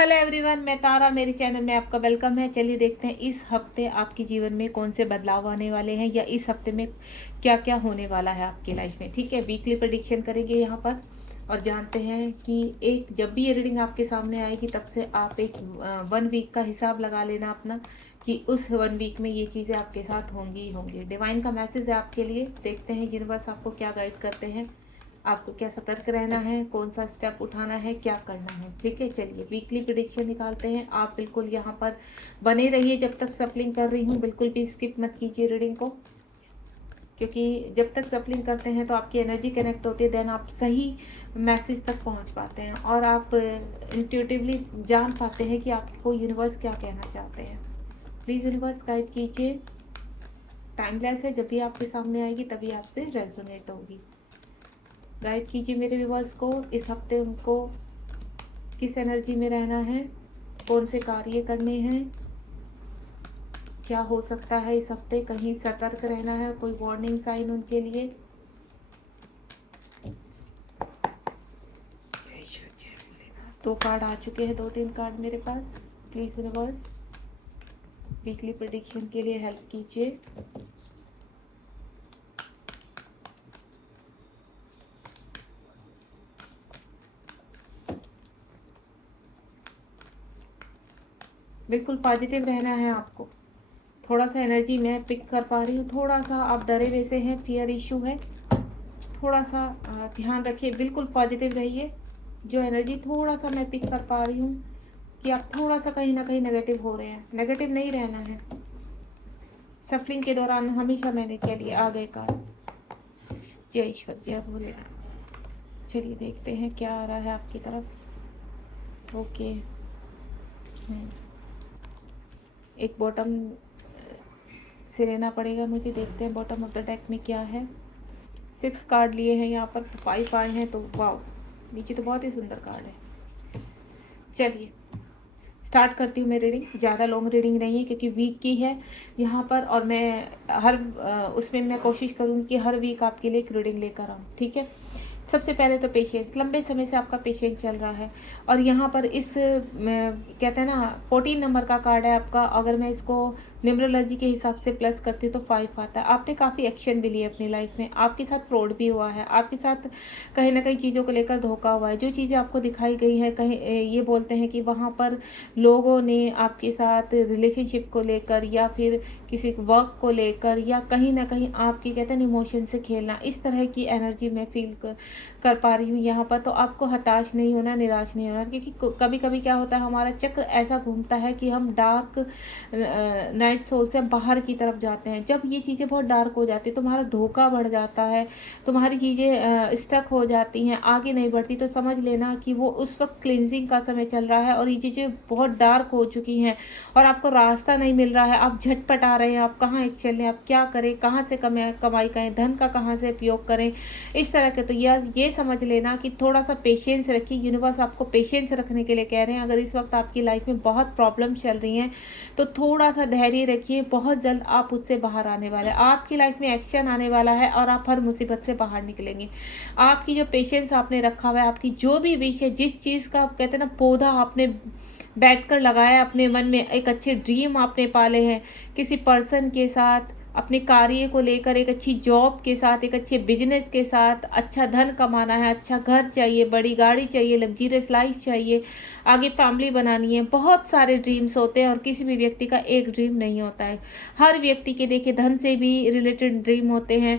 Hello everyone, मैं तारा। मेरे channel में आपका वेलकम है। चलिए देखते हैं इस हफ्ते आपके जीवन में कौन से बदलाव आने वाले हैं या इस हफ्ते में क्या क्या होने वाला है आपकी लाइफ में। ठीक है, वीकली प्रेडिक्शन करेंगे यहाँ पर और जानते हैं कि एक जब भी ये रीडिंग आपके सामने आएगी तब से आप एक 1 वीक का हिसाब लगा लेना अपना कि उस 1 वीक में ये चीज़ें आपके साथ होंगी ही होंगी। डिवाइन का मैसेज है आपके लिए। देखते हैं यूनिवर्स आपको क्या गाइड करते हैं, आपको क्या सतर्क रहना है, कौन सा स्टेप उठाना है, क्या करना है। ठीक है, चलिए वीकली प्रिडिक्शन निकालते हैं। आप बिल्कुल यहाँ पर बने रहिए जब तक सफलिंग कर रही हूँ। बिल्कुल भी स्किप मत कीजिए रीडिंग को, क्योंकि जब तक सफलिंग करते हैं तो आपकी एनर्जी कनेक्ट होती है, देन आप सही मैसेज तक पहुँच पाते हैं और आप इंट्यूटिवली जान पाते हैं कि आपको यूनिवर्स क्या कहना चाहते हैं। प्लीज़ यूनिवर्स गाइड कीजिए। टाइमलेस है, जब भी आपके सामने आएगी तभी आपसे रेजोनेट होगी। गाइड कीजिए मेरे व्यूअर्स को। इस हफ्ते उनको किस एनर्जी में रहना है, कौन से कार्य करने हैं, क्या हो सकता है इस हफ्ते, कहीं सतर्क रहना है, कोई वार्निंग साइन उनके लिए। दो कार्ड आ चुके हैं, 2-3 कार्ड मेरे पास। प्लीज यूनिवर्स वीकली प्रेडिक्शन के लिए हेल्प कीजिए। बिल्कुल पॉजिटिव रहना है आपको। थोड़ा सा एनर्जी मैं पिक कर पा रही हूँ, थोड़ा सा आप डरे वैसे हैं, फियर इशू है, थोड़ा सा ध्यान रखिए। बिल्कुल पॉजिटिव रहिए। जो एनर्जी थोड़ा सा मैं पिक कर पा रही हूँ कि आप थोड़ा सा कहीं ना कहीं नेगेटिव हो रहे हैं। नेगेटिव नहीं रहना है। सफरिंग के दौरान हमेशा मैंने क्या लिया, आ गए कार्ड। जय ईश्वर, जय भोलेनाथ। चलिए देखते हैं क्या आ रहा है आपकी तरफ। ओके, एक बॉटम से लेना पड़ेगा मुझे। देखते हैं बॉटम ऑफ द डेक में क्या है। 6 कार्ड लिए हैं यहाँ पर, 5 आए हैं, तो वाओ, नीचे तो बहुत ही सुंदर कार्ड है। चलिए स्टार्ट करती हूँ मैं रीडिंग। ज़्यादा लॉन्ग रीडिंग नहीं है क्योंकि वीक की है यहाँ पर, और मैं हर उसमें मैं कोशिश करूँगी कि हर वीक आपके लिए एक रीडिंग लेकर आऊँ। ठीक है, सबसे पहले तो पेशेंस। लंबे समय से आपका पेशेंस चल रहा है और यहाँ पर इस कहते हैं ना 14 नंबर का कार्ड है आपका। अगर मैं इसको न्यूमरोलॉजी के हिसाब से प्लस करती हूँ तो 5 आता है। आपने काफ़ी एक्शन भी लिए अपनी लाइफ में, आपके साथ फ्रॉड भी हुआ है, आपके साथ कहीं ना कहीं चीज़ों को लेकर धोखा हुआ है। जो चीज़ें आपको दिखाई गई है, कहीं ये बोलते हैं कि वहाँ पर लोगों ने आपके साथ रिलेशनशिप को लेकर या फिर किसी वर्क को लेकर या कहीं ना कहीं आपकी कहते हैं इमोशन से खेलना, इस तरह की एनर्जी मैं फील कर पा रही हूँ यहाँ पर। तो आपको हताश नहीं होना, निराश नहीं होना, क्योंकि कभी कभी क्या होता है, हमारा चक्र ऐसा घूमता है कि हम डार्क नाइट सोल से बाहर की तरफ जाते हैं। जब ये चीज़ें बहुत डार्क हो जाती है तो तुम्हारा धोखा बढ़ जाता है, तुम्हारी चीज़ें स्टक हो जाती हैं, आगे नहीं बढ़ती, तो समझ लेना कि वो उस वक्त क्लिनजिंग का समय चल रहा है और ये चीज़ें बहुत डार्क हो चुकी हैं और आपको रास्ता नहीं मिल रहा है। आप झटपट आ रहे हैं, आप कहाँ एक चलें, आप क्या करें, कहाँ से कमाई करें, धन का कहाँ से उपयोग करें, इस तरह के। तो ये समझ लेना कि थोड़ा सा पेशेंस रखिए। यूनिवर्स आपको पेशेंस रखने के लिए कह रहे हैं। अगर इस वक्त आपकी लाइफ में बहुत प्रॉब्लम चल रही हैं तो थोड़ा सा धैर्य रखिए, बहुत जल्द आप उससे बाहर आने वाले हैं। आपकी लाइफ में एक्शन आने वाला है और आप हर मुसीबत से बाहर निकलेंगे। आपकी जो पेशेंस आपने रखा हुआ है, आपकी जो भी विश है, जिस चीज़ का आप कहते हैं ना पौधा आपने बैठकर लगाया अपने मन में, एक अच्छे ड्रीम आपने पाले हैं किसी पर्सन के साथ, अपने कार्य को लेकर, एक अच्छी जॉब के साथ, एक अच्छे बिजनेस के साथ, अच्छा धन कमाना है, अच्छा घर चाहिए, बड़ी गाड़ी चाहिए, लग्जरियस लाइफ चाहिए, आगे फैमिली बनानी है। बहुत सारे ड्रीम्स होते हैं और किसी भी व्यक्ति का एक ड्रीम नहीं होता है। हर व्यक्ति के देखिए धन से भी रिलेटेड ड्रीम होते हैं,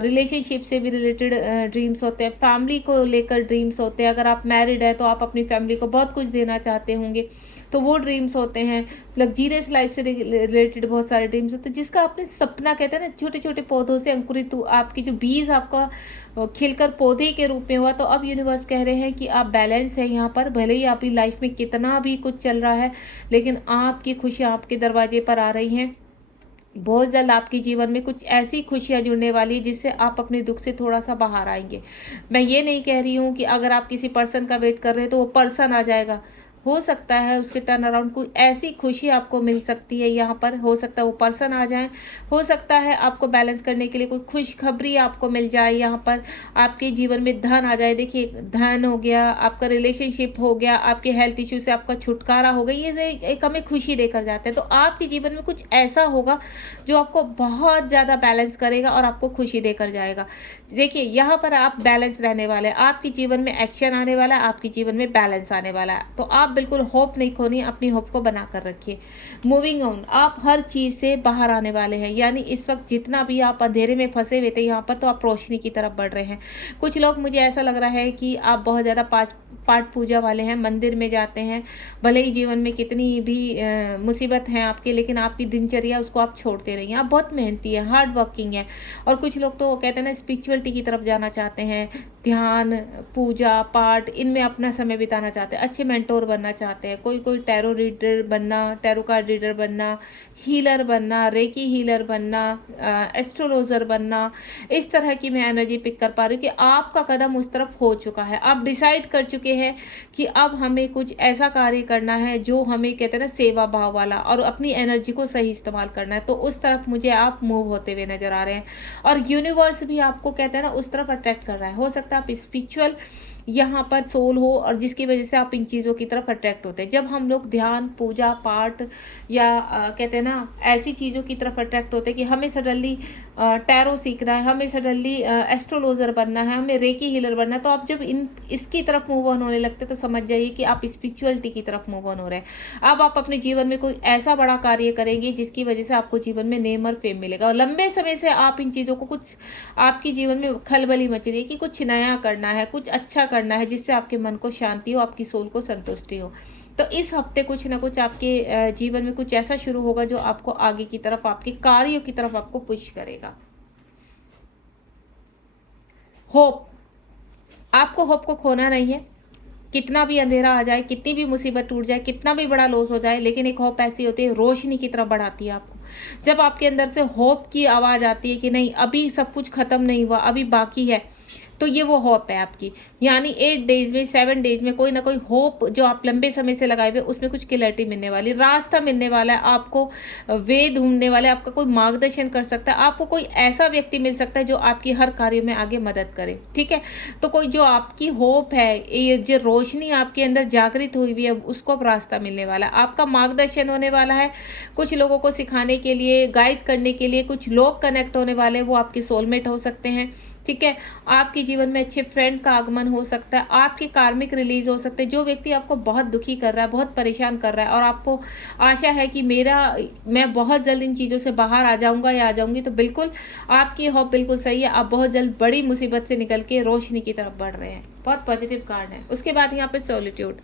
रिलेशनशिप से भी रिलेटेड ड्रीम्स होते हैं, फैमिली को लेकर ड्रीम्स होते हैं। अगर आप मैरिड है तो आप अपनी फैमिली को बहुत कुछ देना चाहते होंगे, तो वो ड्रीम्स होते हैं। लग्जीरियस लाइफ से रिलेटेड बहुत सारे ड्रीम्स होते हैं, जिसका आपने सपना कहते हैं ना, छोटे छोटे पौधों से अंकुरित आपकी जो बीज आपका खिलकर पौधे के रूप में हुआ। तो अब यूनिवर्स कह रहे हैं कि आप बैलेंस है यहाँ पर। भले ही आपकी लाइफ में कितना भी कुछ चल रहा है, लेकिन आपकी खुशियाँ आपके दरवाजे पर आ रही हैं। बहुत जल्द आपके जीवन में कुछ ऐसी खुशियाँ जुड़ने वाली है जिससे आप अपने दुख से थोड़ा सा बाहर आएंगे। मैं ये नहीं कह रही हूँ कि अगर आप किसी पर्सन का वेट कर रहे हैं तो वो पर्सन आ जाएगा। हो सकता है उसके टर्न अराउंड कोई ऐसी खुशी आपको मिल सकती है यहाँ पर, हो सकता है वो पर्सन आ जाए, हो सकता है आपको बैलेंस करने के लिए कोई खुशखबरी आपको मिल जाए यहाँ पर, आपके जीवन में धन आ जाए। देखिए, धन हो गया, आपका रिलेशनशिप हो गया, आपके हेल्थ इश्यू से आपका छुटकारा हो गया, ये एक हमें खुशी देकर जाते हैं। तो आपके जीवन में कुछ ऐसा होगा जो आपको बहुत ज़्यादा बैलेंस करेगा और आपको खुशी देकर जाएगा। देखिए, यहाँ पर आप बैलेंस रहने वाले हैं, आपके जीवन में एक्शन आने वाला है, आपके जीवन में बैलेंस आने वाला है। तो आप बिल्कुल होप नहीं खोनी, अपनी होप को बना कर रखिए। मूविंग ऑन, आप हर चीज़ से बाहर आने वाले हैं, यानी इस वक्त जितना भी आप अंधेरे में फंसे हुए थे यहाँ पर, तो आप रोशनी की तरफ बढ़ रहे हैं। कुछ लोग, मुझे ऐसा लग रहा है कि आप बहुत ज़्यादा पाठ पूजा वाले हैं, मंदिर में जाते हैं, भले ही जीवन में कितनी भी मुसीबत है आपके, लेकिन आपकी दिनचर्या उसको आप छोड़ते रहिए। आप बहुत मेहनती है, हार्ड वर्किंग है। और कुछ लोग तो कहते हैं ना, स्पिरिचुअलिटी की तरफ जाना चाहते हैं, ध्यान, पूजा पाठ, इनमें अपना समय बिताना चाहते हैं, अच्छे मेंटोर बनना चाहते हैं। कोई कोई टैरो रीडर बनना, टैरो कार्ड रीडर बनना, हीलर बनना, रेकी हीलर बनना, एस्ट्रोलॉजर बनना, इस तरह की मैं एनर्जी पिक कर पा रही हूँ कि आपका कदम उस तरफ हो चुका है। आप डिसाइड कर चुके हैं कि अब हमें कुछ ऐसा कार्य करना है जो हमें, कहते हैं ना, सेवा भाव वाला, और अपनी एनर्जी को सही इस्तेमाल करना है। तो उस तरफ मुझे आप मूव होते हुए नजर आ रहे हैं, और यूनिवर्स भी आपको, कहते हैं ना, उस तरफ अट्रैक्ट कर रहा है। हो सकता है आप स्पिरिचुअल यहाँ पर सोल हो, और जिसकी वजह से आप इन चीज़ों की तरफ अट्रैक्ट होते हैं। जब हम लोग ध्यान, पूजा पाठ या कहते हैं ना, ऐसी चीज़ों की तरफ अट्रैक्ट होते हैं कि हमें सडनली टैरो सीखना है, हमें सडनली एस्ट्रोलॉजर बनना है, हमें रेकी हीलर बनना है, तो आप जब इसकी तरफ मूव ऑन होने लगते हैं, तो समझ जाइए कि आप स्पिरिचुअलिटी की तरफ मूव ऑन हो रहे हैं। अब आप अपने जीवन में कोई ऐसा बड़ा कार्य करेंगे जिसकी वजह से आपको जीवन में नेम और फेम मिलेगा, और लंबे समय से आप इन चीज़ों को, कुछ आपके जीवन में खलबली मच रही है कि कुछ नया करना है, कुछ अच्छा करना है, जिससे आपके मन को शांति हो, आपकी सोल को संतुष्टि हो। तो इस हफ्ते कुछ ना कुछ आपके जीवन में कुछ ऐसा शुरू होगा जो आपको आगे की तरफ, आपके कार्यों की तरफ आपको पुश करेगा। होप, आपको होप को खोना नहीं है। कितना भी अंधेरा आ जाए, कितनी भी मुसीबत टूट जाए, कितना भी बड़ा लॉस हो जाए, लेकिन एक होप ऐसी होती है, रोशनी की तरफ बढ़ाती है आपको। जब आपके अंदर से होप की आवाज़ आती है कि नहीं, अभी सब कुछ खत्म नहीं हुआ, अभी बाकी है, तो ये वो होप है आपकी। यानी 8 डेज में, 7 डेज में कोई ना कोई होप जो आप लंबे समय से लगाए हुए, उसमें कुछ क्लैरिटी मिलने वाली, रास्ता मिलने वाला है आपको, वे ढूंढने वाले, आपका कोई मार्गदर्शन कर सकता है, आपको कोई ऐसा व्यक्ति मिल सकता है जो आपकी हर कार्य में आगे मदद करे। ठीक है, तो कोई जो आपकी होप है, ये जो रोशनी आपके अंदर जागृत हुई हुई है, उसको अब रास्ता मिलने वाला है, आपका मार्गदर्शन होने वाला है। कुछ लोगों को सिखाने के लिए, गाइड करने के लिए कुछ लोग कनेक्ट होने वाले हैं, वो आपके सोलमेट हो सकते हैं। ठीक है, आपके जीवन में अच्छे फ्रेंड का आगमन हो सकता है, आपके कार्मिक रिलीज हो सकते हैं। जो व्यक्ति आपको बहुत दुखी कर रहा है, बहुत परेशान कर रहा है, और आपको आशा है कि मैं बहुत जल्द इन चीज़ों से बाहर आ जाऊंगा या आ जाऊंगी, तो बिल्कुल आपकी होप बिल्कुल सही है। आप बहुत जल्द बड़ी मुसीबत से निकल के रोशनी की तरफ बढ़ रहे हैं। बहुत पॉजिटिव कार्ड है। उसके बाद यहाँ पे सॉलिट्यूड,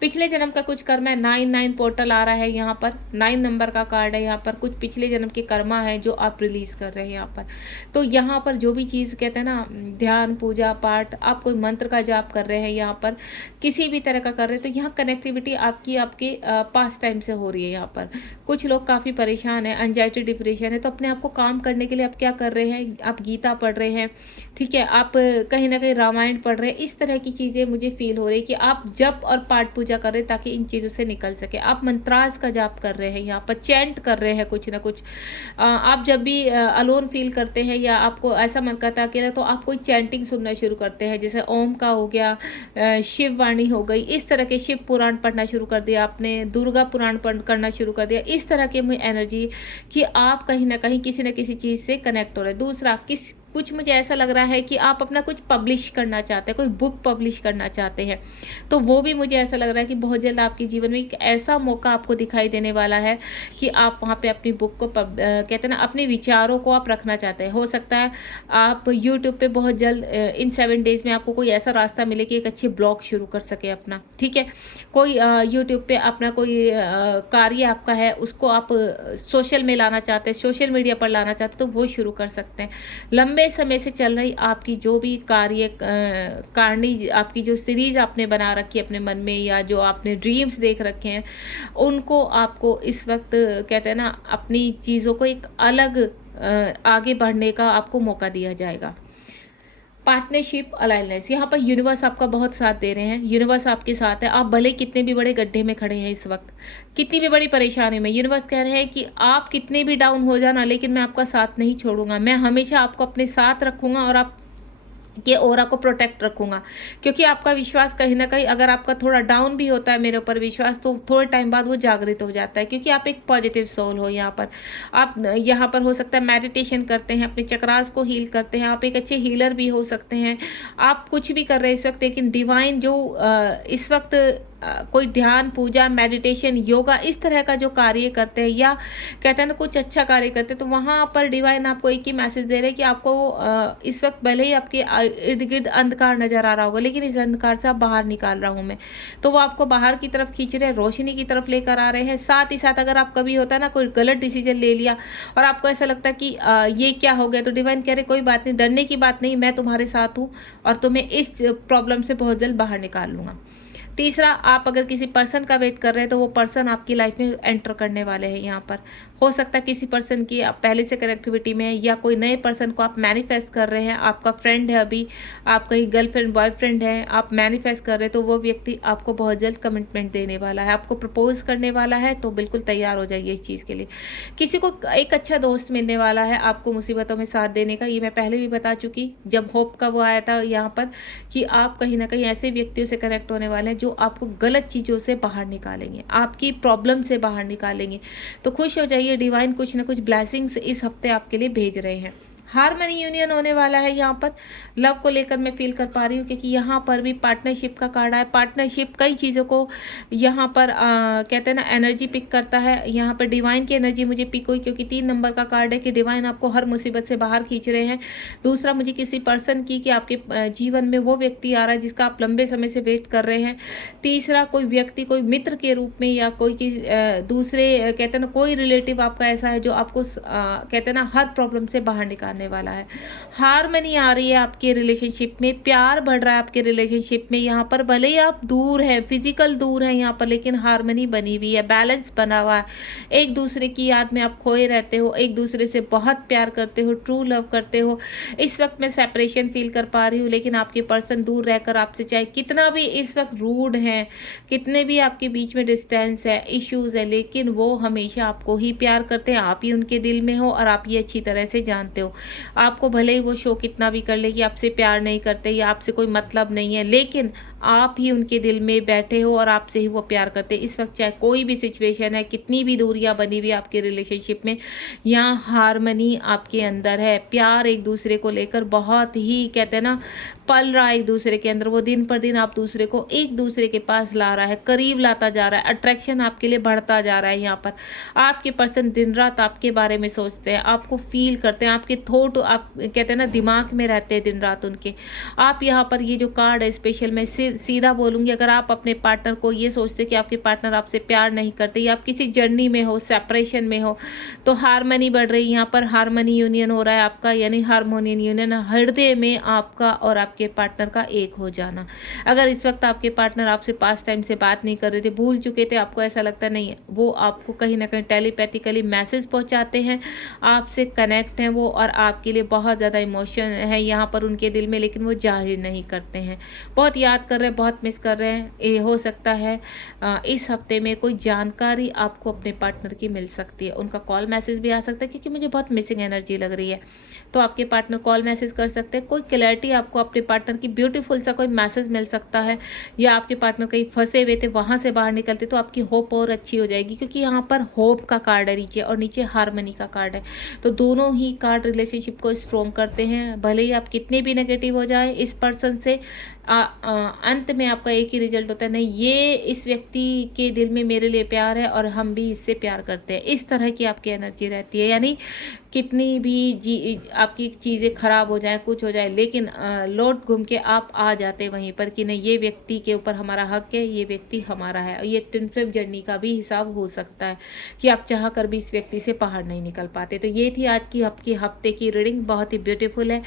पिछले जन्म का कुछ कर्म है। 9 पोर्टल आ रहा है यहाँ पर, 9 नंबर का कार्ड है यहाँ पर। कुछ पिछले जन्म के कर्मा है जो आप रिलीज कर रहे हैं यहाँ पर। तो यहाँ पर जो भी चीज़, कहते हैं ना, ध्यान, पूजा पाठ, आप कोई मंत्र का जाप कर रहे हैं यहाँ पर, किसी भी तरह का कर रहे हैं, तो यहाँ कनेक्टिविटी आपकी आपके पास टाइम से हो रही है यहाँ पर। कुछ लोग काफ़ी परेशान है, एंजाइटी, डिप्रेशन है, तो अपने आप को काम करने के लिए आप क्या कर रहे हैं? आप गीता पढ़ रहे हैं, ठीक है, आप कहीं ना कहीं रामायण पढ़ रहे हैं। इस तरह की चीज़ें मुझे फील हो रही है कि आप जप और पाठ पूजा कर रहे हैं ताकि इन चीज़ों से निकल सके। आप मंत्रास का जाप कर रहे हैं यहाँ पर, चैंट कर रहे हैं कुछ ना कुछ। आप जब भी अलोन फील करते हैं या आपको ऐसा मन करता है अकेला, तो आप कोई चैंटिंग सुनना शुरू करते हैं, जैसे ओम का हो गया, शिव वाणी हो गई, इस तरह के शिव पुराण पढ़ना शुरू कर दिया आपने, दुर्गा पुराण करना शुरू कर दिया। इस तरह के में एनर्जी कि आप कहीं ना कहीं किसी न किसी चीज़ से कनेक्ट हो रहे हैं। दूसरा, कुछ मुझे ऐसा लग रहा है कि आप अपना कुछ पब्लिश करना चाहते हैं, कोई बुक पब्लिश करना चाहते हैं, तो वो भी मुझे ऐसा लग रहा है कि बहुत जल्द आपके जीवन में एक ऐसा मौका आपको दिखाई देने वाला है कि आप वहाँ पे अपनी बुक को कहते हैं ना, अपने विचारों को आप रखना चाहते हैं। हो सकता है आप यूट्यूब पे बहुत जल्द इन 7 डेज में आपको कोई ऐसा रास्ता मिले कि एक अच्छे ब्लॉग शुरू कर सके अपना। ठीक है, कोई यूट्यूब पे अपना कोई कार्य आपका है, उसको आप सोशल में लाना चाहते हैं, सोशल मीडिया पर लाना चाहते हैं, तो वो शुरू कर सकते हैं। लंबे समय से चल रही आपकी जो भी कारणी, आपकी जो सीरीज आपने बना रखी है अपने मन में, या जो आपने ड्रीम्स देख रखे हैं, उनको आपको इस वक्त, कहते हैं ना, अपनी चीज़ों को एक अलग आगे बढ़ने का आपको मौका दिया जाएगा। पार्टनरशिप अलाइनेंस, यहाँ पर यूनिवर्स आपका बहुत साथ दे रहे हैं, यूनिवर्स आपके साथ है। आप भले कितने भी बड़े गड्ढे में खड़े हैं इस वक्त, कितनी भी बड़ी परेशानी में, यूनिवर्स कह रहे हैं कि आप कितने भी डाउन हो जाना, लेकिन मैं आपका साथ नहीं छोड़ूंगा, मैं हमेशा आपको अपने साथ रखूंगा और आप के ऑरा को प्रोटेक्ट रखूंगा। क्योंकि आपका विश्वास कहीं ना कहीं, अगर आपका थोड़ा डाउन भी होता है मेरे ऊपर विश्वास, तो थोड़े टाइम बाद वो जागृत हो जाता है, क्योंकि आप एक पॉजिटिव सोल हो। यहाँ पर आप, यहाँ पर हो सकता है मेडिटेशन करते हैं, अपने चक्रास को हील करते हैं, आप एक अच्छे हीलर भी हो सकते हैं, आप कुछ भी कर रहे हैं इस वक्त, लेकिन डिवाइन जो इस वक्त कोई ध्यान, पूजा, मेडिटेशन, योगा इस तरह का जो कार्य करते हैं, या कहते हैं ना कुछ अच्छा कार्य करते हैं, तो वहाँ पर डिवाइन आपको एक ही मैसेज दे रहे हैं कि आपको इस वक्त भले ही आपके इर्द गिर्द अंधकार नजर आ रहा होगा, लेकिन इस अंधकार से आप बाहर निकाल रहा हूँ मैं, तो वो आपको बाहर की तरफ खींच रहे हैं, रोशनी की तरफ लेकर आ रहे हैं। साथ ही साथ अगर आप कभी होता है ना कोई गलत डिसीजन ले लिया और आपको ऐसा लगता है कि ये क्या हो गया, तो डिवाइन कह रहे कोई बात नहीं, डरने की बात नहीं, मैं तुम्हारे साथ हूँ और तुम्हें इस प्रॉब्लम से बहुत जल्द बाहर निकाल लूंगा। तीसरा, आप अगर किसी पर्सन का वेट कर रहे हैं तो वो पर्सन आपकी लाइफ में एंटर करने वाले हैं। यहाँ पर हो सकता है किसी पर्सन की आप पहले से कनेक्टिविटी में है, या कोई नए पर्सन को आप मैनिफेस्ट कर रहे हैं, आपका फ्रेंड है अभी, आप कहीं गर्लफ्रेंड बॉयफ्रेंड है, आप मैनिफेस्ट कर रहे हैं, तो वो व्यक्ति आपको बहुत जल्द कमिटमेंट देने वाला है, आपको प्रपोज करने वाला है, तो बिल्कुल तैयार हो जाइए इस चीज़ के लिए। किसी को एक अच्छा दोस्त मिलने वाला है आपको मुसीबतों में साथ देने का, ये मैं पहले भी बता चुकी जब होप का वो आया था यहाँ पर, कि आप कहीं ना कहीं ऐसे व्यक्तियों से कनेक्ट होने वाले हैं जो आपको गलत चीज़ों से बाहर निकालेंगे, आपकी प्रॉब्लम से बाहर निकालेंगे। तो खुश हो जाइए, डिवाइन कुछ ना कुछ ब्लेसिंग्स इस हफ्ते आपके लिए भेज रहे हैं। हार्मनी यूनियन होने वाला है यहाँ पर, लव को लेकर मैं फील कर पा रही हूँ, क्योंकि यहाँ पर भी पार्टनरशिप का कार्ड है। पार्टनरशिप कई चीज़ों को यहाँ पर कहते हैं ना एनर्जी पिक करता है। यहाँ पर डिवाइन की एनर्जी मुझे पिक हुई, क्योंकि 3 नंबर का कार्ड है कि डिवाइन आपको हर मुसीबत से बाहर खींच रहे हैं। दूसरा, मुझे किसी पर्सन की, कि आपके जीवन में वो व्यक्ति आ रहा है जिसका आप लंबे समय से वेट कर रहे हैं। तीसरा, कोई व्यक्ति कोई मित्र के रूप में, या कोई दूसरे कहते हैं ना कोई रिलेटिव आपका ऐसा है जो आपको कहते हैं ना हर प्रॉब्लम से बाहर निकालने वाला है। हार्मनी आ रही है आपके रिलेशनशिप में, प्यार बढ़ रहा है आपके रिलेशनशिप में। यहाँ पर भले ही आप दूर हैं, फिजिकल दूर हैं यहाँ पर, लेकिन हार्मनी बनी हुई है, बैलेंस बना हुआ है। एक दूसरे की याद में आप खोए रहते हो, एक दूसरे से बहुत प्यार करते हो, ट्रू लव करते हो। इस वक्त मैं सेपरेशन फील कर पा रही हूँ, लेकिन आपके पर्सन दूर रहकर आपसे चाहे कितना भी इस वक्त रूड है, कितने भी आपके बीच में डिस्टेंस है, इश्यूज है, लेकिन वो हमेशा आपको ही प्यार करते हैं। आप ही उनके दिल में हो और आप ये अच्छी तरह से जानते हो। आपको भले ही वो शो कितना भी कर ले कि आपसे प्यार नहीं करते या आपसे कोई मतलब नहीं है, लेकिन आप ही उनके दिल में बैठे हो और आपसे ही वो प्यार करते हैं। इस वक्त चाहे कोई भी सिचुएशन है, कितनी भी दूरियां बनी हुई आपके रिलेशनशिप में, यहाँ हार्मनी आपके अंदर है। प्यार एक दूसरे को लेकर बहुत ही कहते हैं ना पल रहा है एक दूसरे के अंदर। वो दिन पर दिन आप दूसरे को एक दूसरे के पास ला रहा है, करीब लाता जा रहा है, अट्रैक्शन आपके लिए बढ़ता जा रहा है। यहाँ पर आपके पर्सन दिन रात आपके बारे में सोचते हैं, आपको फील करते हैं, आपके थॉट आप कहते हैं ना दिमाग में रहते हैं दिन रात उनके। आप यहाँ पर ये जो कार्ड है स्पेशल, मैं सीधा बोलूँगी, अगर आप अपने पार्टनर को ये सोचते कि आपके पार्टनर आपसे प्यार नहीं करते, या आप किसी जर्नी में हो, सेपरेशन में हो, तो हार्मनी बढ़ रही है। यहाँ पर हार्मनी यूनियन हो रहा है आपका, यानी हार्मोनियन यूनियन, हृदय में आपका और आपके पार्टनर का एक हो जाना। अगर इस वक्त आपके पार्टनर आपसे पास टाइम से बात नहीं कर रहे थे, भूल चुके थे, आपको ऐसा लगता नहीं है, वो आपको कहीं ना कहीं टेलीपैथिकली मैसेज पहुंचाते हैं, आपसे कनेक्ट हैं वो, और आपके लिए बहुत ज़्यादा इमोशन है यहाँ पर उनके दिल में, लेकिन वो जाहिर नहीं करते हैं। बहुत याद कर रहे हैं, बहुत मिस कर रहे हैं। ये हो सकता है इस हफ्ते में कोई जानकारी आपको अपने पार्टनर की मिल सकती है, उनका कॉल मैसेज भी आ सकता है, क्योंकि मुझे बहुत मिसिंग एनर्जी लग रही है। तो आपके पार्टनर कॉल मैसेज कर सकते हैं, कोई क्लैरिटी आपको अपने पार्टनर की ब्यूटीफुल सा कोई मैसेज मिल सकता है, या आपके पार्टनर कहीं फंसे हुए थे वहाँ से बाहर निकलते, तो आपकी होप और अच्छी हो जाएगी, क्योंकि यहाँ पर होप का कार्ड है नीचे और नीचे हार्मनी का कार्ड है। तो दोनों ही कार्ड रिलेशनशिप को स्ट्रॉन्ग करते हैं। भले ही आप कितने भी नेगेटिव हो जाए इस पर्सन से, अंत में आपका एक ही रिजल्ट होता है, नहीं ये इस व्यक्ति के दिल में मेरे लिए प्यार है और हम भी इससे प्यार करते हैं। इस तरह की आपकी एनर्जी रहती है, यानी कितनी भी आपकी चीज़ें खराब हो जाए, कुछ हो जाए, लेकिन लौट घूम के आप आ जाते वहीं पर कि नहीं ये व्यक्ति के ऊपर हमारा हक है, ये व्यक्ति हमारा है। ये ट्विन फ्लेम जर्नी का भी हिसाब हो सकता है कि आप चाह कर भी इस व्यक्ति से बाहर नहीं निकल पाते। तो ये थी आज की आपकी हफ्ते की रीडिंग, बहुत ही ब्यूटीफुल है।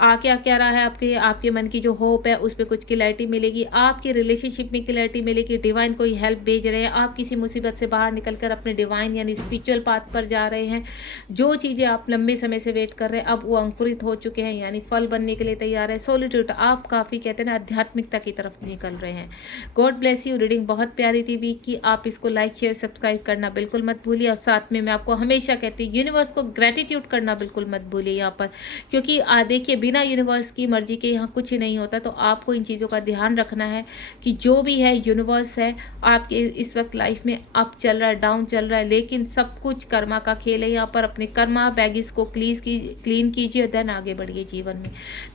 क्या क्या रहा है आपके मन की जो होप है उस पर कुछ क्लैरिटी मिलेगी, आपके रिलेशनशिप में क्लैरिटी मिलेगी, डिवाइन कोई हेल्प भेज रहे हैं, आप किसी मुसीबत से बाहर निकल कर अपने डिवाइन यानी स्पिरिचुअल पाथ पर जा रहे हैं। जो चीज़ें लीजिए, आप लंबे समय से वेट कर रहे हैं, अब वो अंकुरित हो चुके हैं, यानी फल बनने के लिए तैयार है। सॉलिट्यूड, आप काफ़ी कहते हैं ना आध्यात्मिकता की तरफ निकल रहे हैं। God bless you. रीडिंग बहुत प्यारी थी वीक की। आप इसको लाइक शेयर सब्सक्राइब करना बिल्कुल मत भूलिए, और साथ में मैं आपको हमेशा कहती हूँ यूनिवर्स को ग्रेटिट्यूड करना बिल्कुल मत भूलिए यहाँ पर, क्योंकि देखिए बिना यूनिवर्स की मर्जी के यहाँ कुछ नहीं होता। तो आपको इन चीज़ों का ध्यान रखना है कि जो भी है यूनिवर्स है आपके इस वक्त लाइफ में अप चल रहा है, डाउन चल रहा है, लेकिन सब कुछ कर्मा का खेल है। यहाँ पर अपने कर्मा बैगेज को क्लीन कीजिए, देन आगे बढ़िए जीवन में।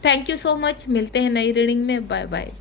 Thank you so much. मिलते हैं नई रीडिंग में। Bye bye.